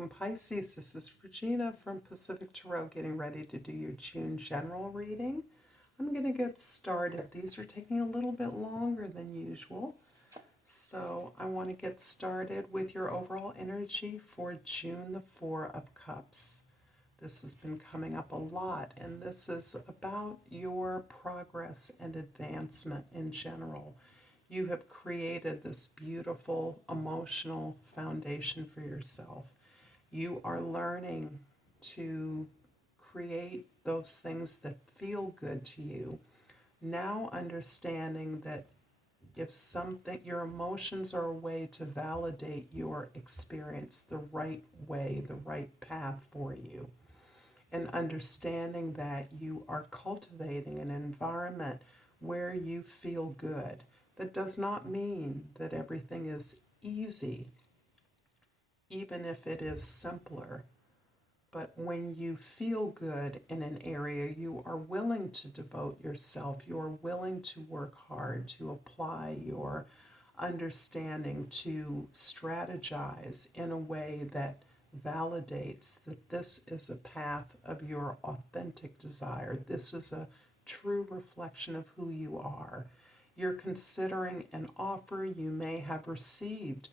Welcome, Pisces. This is Regina from Pacific Tarot, getting ready to do your June general reading. I'm going to get started. These are taking a little bit longer than usual. So I want to get started with your overall energy for June the Four of Cups. This has been coming up a lot, and this is about your progress and advancement in general. You have created this beautiful emotional foundation for yourself. You are learning to create those things that feel good to you. Now understanding that if your emotions are a way to validate your experience the right way, the right path for you. And understanding that you are cultivating an environment where you feel good. That does not mean that everything is easy, even if it is simpler. But when you feel good in an area, you are willing to devote yourself. You are willing to work hard, to apply your understanding, to strategize in a way that validates that this is a path of your authentic desire. This is a true reflection of who you are. You're considering an offer you may have received,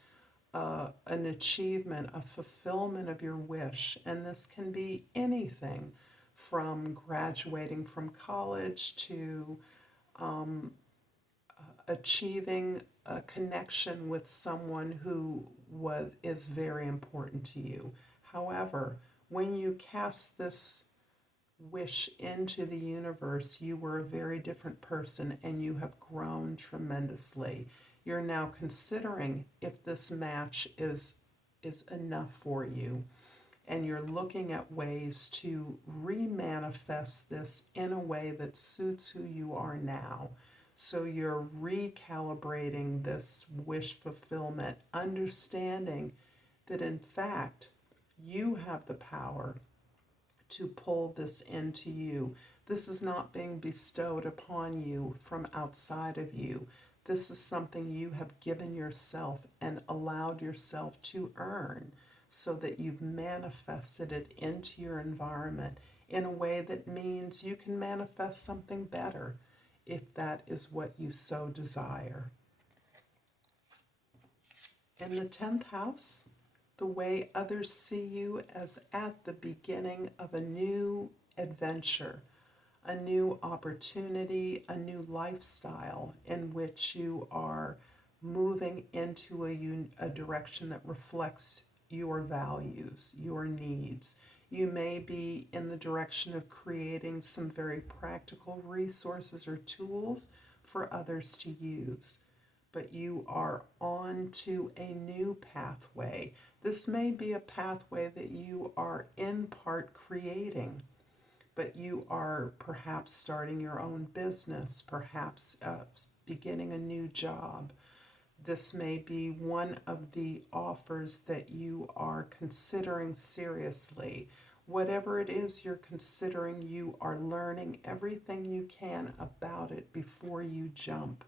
an achievement, a fulfillment of your wish. And this can be anything from graduating from college to achieving a connection with someone who is very important to you. However, when you cast this wish into the universe, you were a very different person and you have grown tremendously. You're now considering if this match is enough for you, and you're looking at ways to remanifest this in a way that suits who you are now. So you're recalibrating this wish fulfillment, understanding that in fact you have the power to pull this into you. This is not being bestowed upon you from outside of you. This is something you have given yourself and allowed yourself to earn, so that you've manifested it into your environment in a way that means you can manifest something better if that is what you so desire. In the 10th house, the way others see you as at the beginning of a new adventure, a new opportunity, a new lifestyle in which you are moving into a direction that reflects your values, your needs. You may be in the direction of creating some very practical resources or tools for others to use, but you are on to a new pathway. This may be a pathway that you are in part creating, but you are perhaps starting your own business, perhaps beginning a new job. This may be one of the offers that you are considering seriously. Whatever it is you're considering, you are learning everything you can about it before you jump.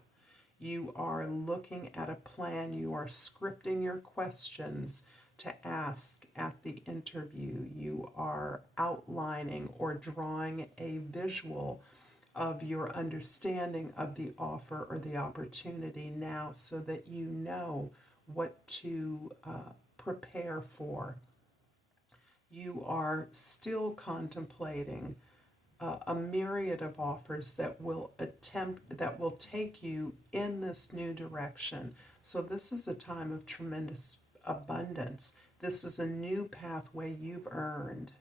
You are looking at a plan. You are scripting your questions to ask at the interview. You are outlining or drawing a visual of your understanding of the offer or the opportunity now, so that you know what to prepare for. You are still contemplating a myriad of offers that will take you in this new direction. So this is a time of tremendous abundance. This is a new pathway you've earned.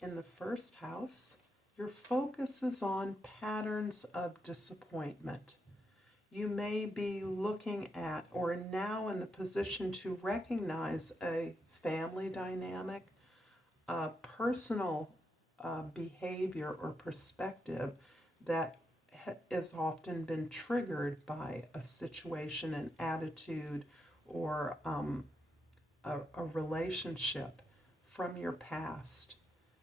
In the first house, your focus is on patterns of disappointment. You may be looking at or now in the position to recognize a family dynamic, a personal behavior or perspective that has often been triggered by a situation, an attitude, or a relationship from your past.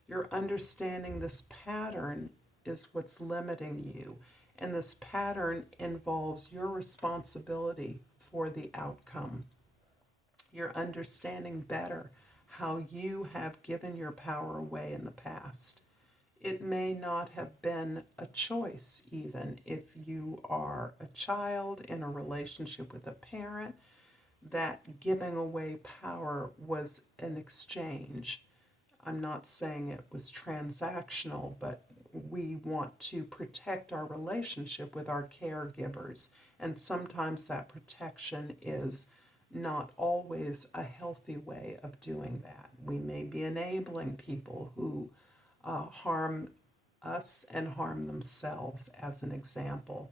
You're understanding this pattern is what's limiting you, and this pattern involves your responsibility for the outcome. You're understanding better how you have given your power away in the past. It may not have been a choice, even if you are a child in a relationship with a parent, that giving away power was an exchange. I'm not saying it was transactional, but we want to protect our relationship with our caregivers. And sometimes that protection is not always a healthy way of doing that. We may be enabling people who harm us and harm themselves, as an example.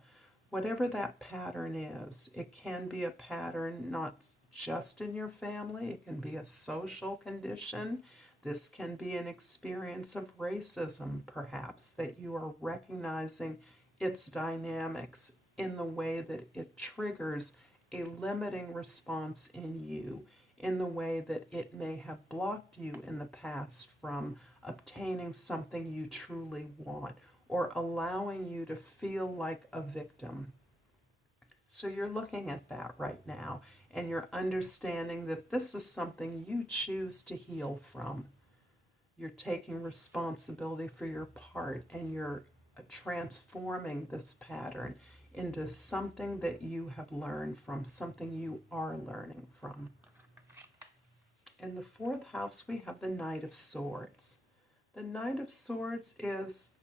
Whatever that pattern is, it can be a pattern not just in your family, it can be a social condition. This can be an experience of racism, perhaps, that you are recognizing its dynamics in the way that it triggers a limiting response in you, in the way that it may have blocked you in the past from obtaining something you truly want, or allowing you to feel like a victim. So you're looking at that right now, and you're understanding that this is something you choose to heal from. You're taking responsibility for your part, and you're transforming this pattern into something that you have learned from, something you are learning from. In the fourth house, we have the Knight of Swords. The Knight of Swords is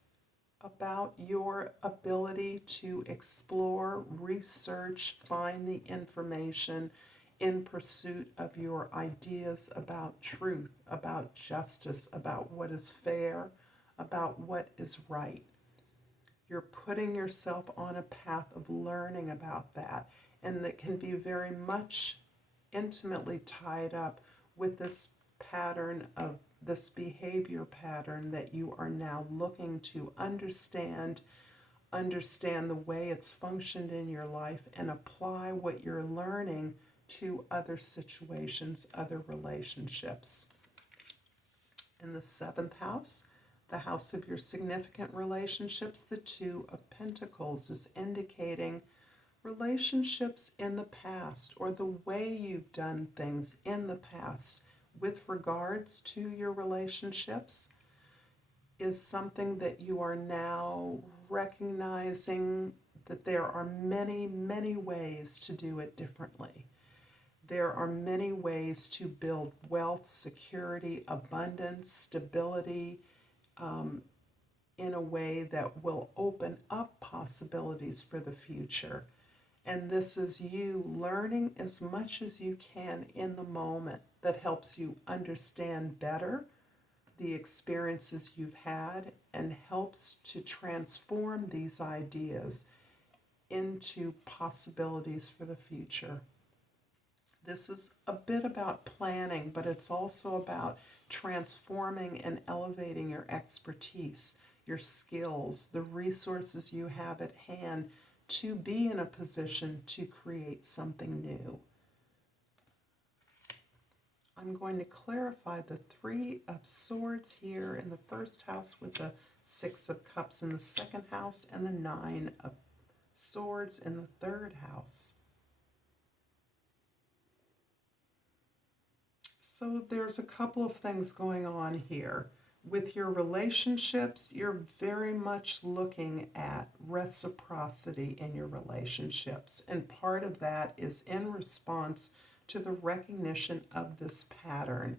about your ability to explore, research, find the information in pursuit of your ideas about truth, about justice, about what is fair, about what is right. You're putting yourself on a path of learning about that, and that can be very much intimately tied up with this pattern of this behavior pattern that you are now looking to understand the way it's functioned in your life, and apply what you're learning to other situations, other relationships. In the seventh house, the house of your significant relationships, the Two of Pentacles is indicating relationships in the past, or the way you've done things in the past with regards to your relationships is something that you are now recognizing that there are many, many ways to do it differently. There are many ways to build wealth, security, abundance, stability, in a way that will open up possibilities for the future. And this is you learning as much as you can in the moment that helps you understand better the experiences you've had, and helps to transform these ideas into possibilities for the future. This is a bit about planning, but it's also about transforming and elevating your expertise, your skills, the resources you have at hand to be in a position to create something new. I'm going to clarify the Three of Swords here in the first house with the Six of Cups in the second house, and the Nine of Swords in the third house. So there's a couple of things going on here. With your relationships, you're very much looking at reciprocity in your relationships. And part of that is in response to the recognition of this pattern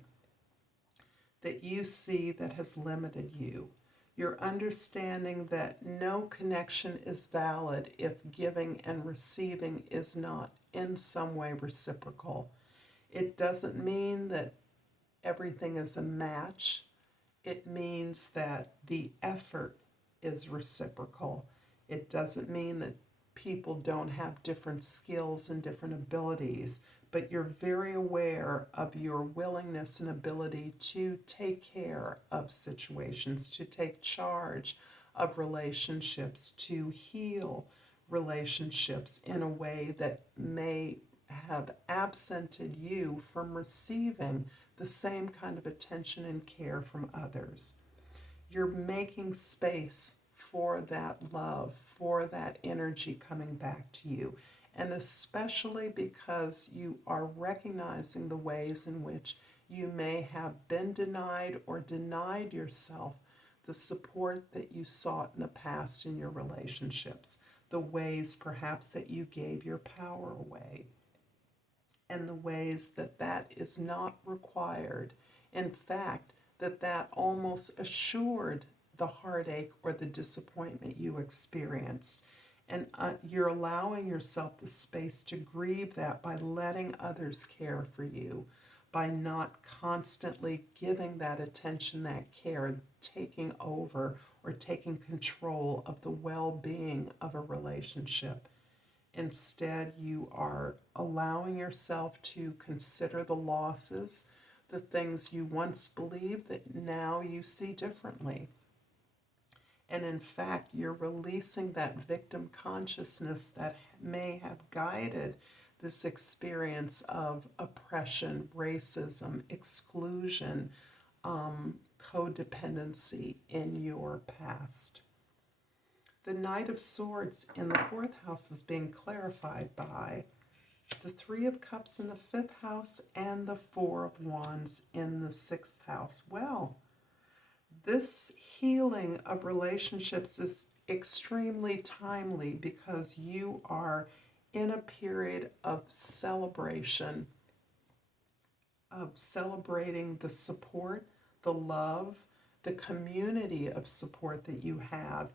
that you see that has limited you. You're understanding that no connection is valid if giving and receiving is not in some way reciprocal. It doesn't mean that everything is a match. It means that the effort is reciprocal. It doesn't mean that people don't have different skills and different abilities, but you're very aware of your willingness and ability to take care of situations, to take charge of relationships, to heal relationships in a way that may have absented you from receiving the same kind of attention and care from others. You're making space for that love, for that energy coming back to you. And especially because you are recognizing the ways in which You may have been denied or denied yourself the support that you sought in the past in your relationships, the ways perhaps that you gave your power away, and the ways that that is not required. In fact, that almost assured the heartache or the disappointment you experienced. And you're allowing yourself the space to grieve that by letting others care for you, by not constantly giving that attention, that care, taking over or taking control of the well-being of a relationship. Instead, you are allowing yourself to consider the losses, the things you once believed that now you see differently. And in fact, you're releasing that victim consciousness that may have guided this experience of oppression, racism, exclusion, codependency in your past. The Knight of Swords in the fourth house is being clarified by the Three of Cups in the fifth house and the Four of Wands in the sixth house. Well, this healing of relationships is extremely timely because you are in a period of celebration, of celebrating the support, the love, the community of support that you have,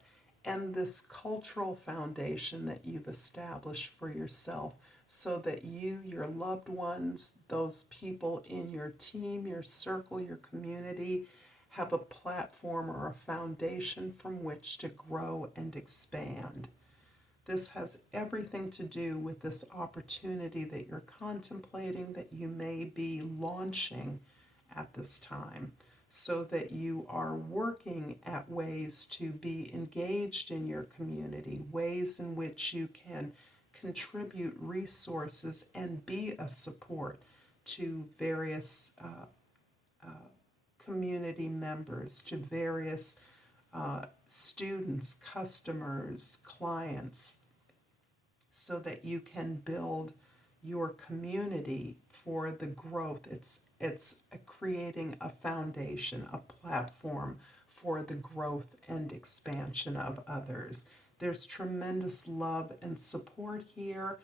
and this cultural foundation that you've established for yourself so that you, your loved ones, those people in your team, your circle, your community, have a platform or a foundation from which to grow and expand. This has everything to do with this opportunity that you're contemplating, that you may be launching at this time, so that you are working at ways to be engaged in your community, ways in which you can contribute resources and be a support to various community members, to various students, customers, clients, so that you can build your community for the growth. It's creating a foundation, a platform for the growth and expansion of others. There's tremendous love and support here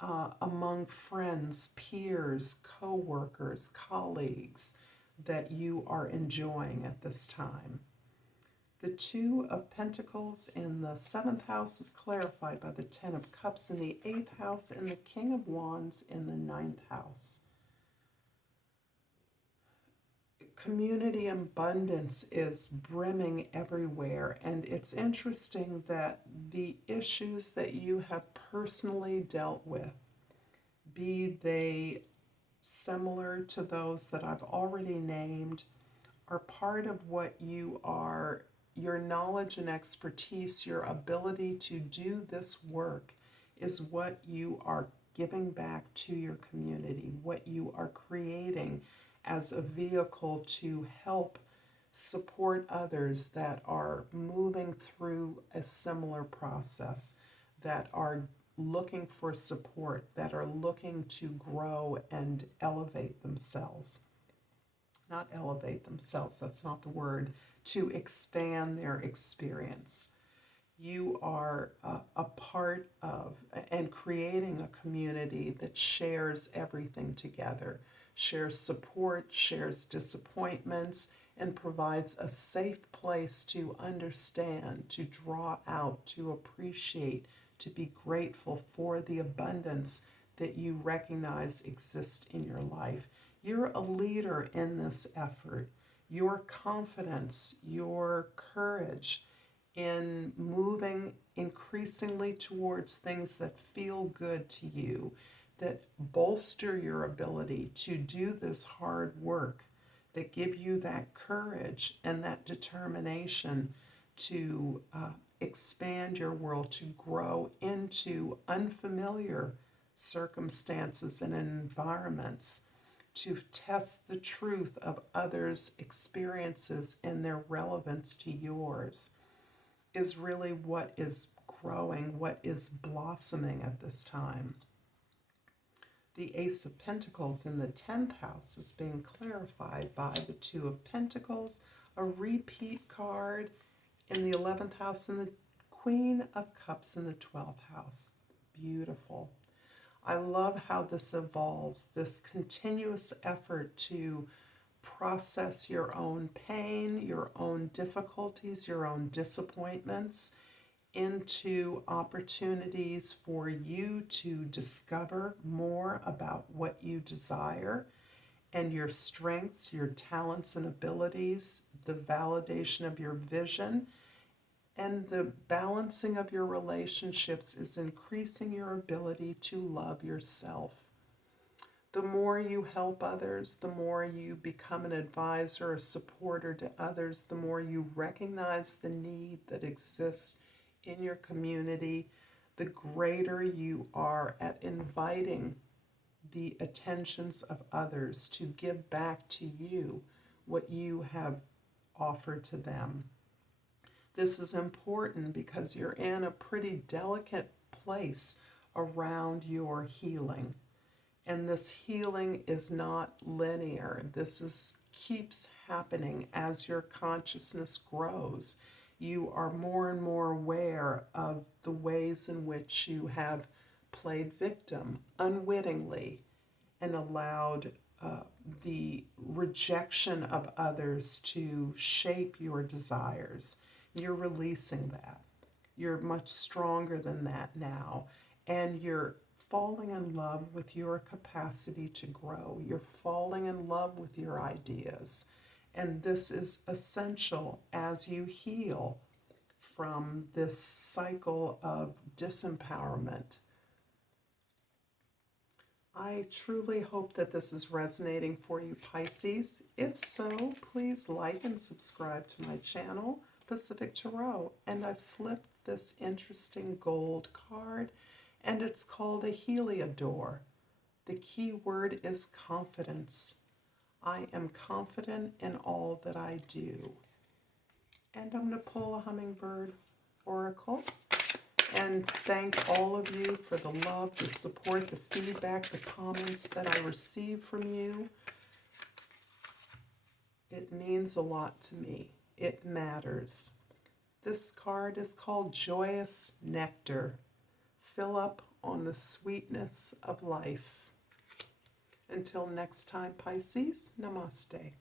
among friends, peers, co-workers, colleagues that you are enjoying at this time. The Two of Pentacles in the seventh house is clarified by the Ten of Cups in the eighth house and the King of Wands in the ninth house. Community abundance is brimming everywhere, and it's interesting that the issues that you have personally dealt with, be they similar to those that I've already named, are part of what you are, your knowledge and expertise, your ability to do this work is what you are giving back to your community, what you are creating as a vehicle to help support others that are moving through a similar process, that are looking for support, that are looking to grow and elevate themselves. Not elevate themselves, that's not the word, to expand their experience. You are a part of and creating a community that shares everything together, shares support, shares disappointments, and provides a safe place to understand, to draw out, to appreciate, to be grateful for the abundance that you recognize exists in your life. You're a leader in this effort. Your confidence, your courage in moving increasingly towards things that feel good to you, that bolster your ability to do this hard work, that give you that courage and that determination to expand your world, to grow into unfamiliar circumstances and environments, to test the truth of others' experiences and their relevance to yours, is really what is growing, what is blossoming at this time. The Ace of Pentacles in the 10th house is being clarified by the Two of Pentacles, a repeat card in the 11th house, and the Queen of Cups in the 12th house. Beautiful. I love how this evolves, this continuous effort to process your own pain, your own difficulties, your own disappointments into opportunities for you to discover more about what you desire and your strengths, your talents and abilities, the validation of your vision, and the balancing of your relationships is increasing your ability to love yourself. The more you help others, the more you become an advisor, a supporter to others, the more you recognize the need that exists in your community, the greater you are at inviting the attentions of others to give back to you what you have offered to them. This is important because you're in a pretty delicate place around your healing. And this healing is not linear. This keeps happening as your consciousness grows. You are more and more aware of the ways in which you have played victim unwittingly and allowed the rejection of others to shape your desires. You're releasing that. You're much stronger than that now. And you're falling in love with your capacity to grow. You're falling in love with your ideas. And this is essential as you heal from this cycle of disempowerment. I truly hope that this is resonating for you, Pisces. If so, please like and subscribe to my channel, Pacific Tarot. And I flipped this interesting gold card, and it's called a Heliodor. The key word is confidence. I am confident in all that I do. And I'm going to pull a hummingbird oracle and thank all of you for the love, the support, the feedback, the comments that I receive from you. It means a lot to me. It matters. This card is called Joyous Nectar. Fill up on the sweetness of life. Until next time, Pisces, Namaste.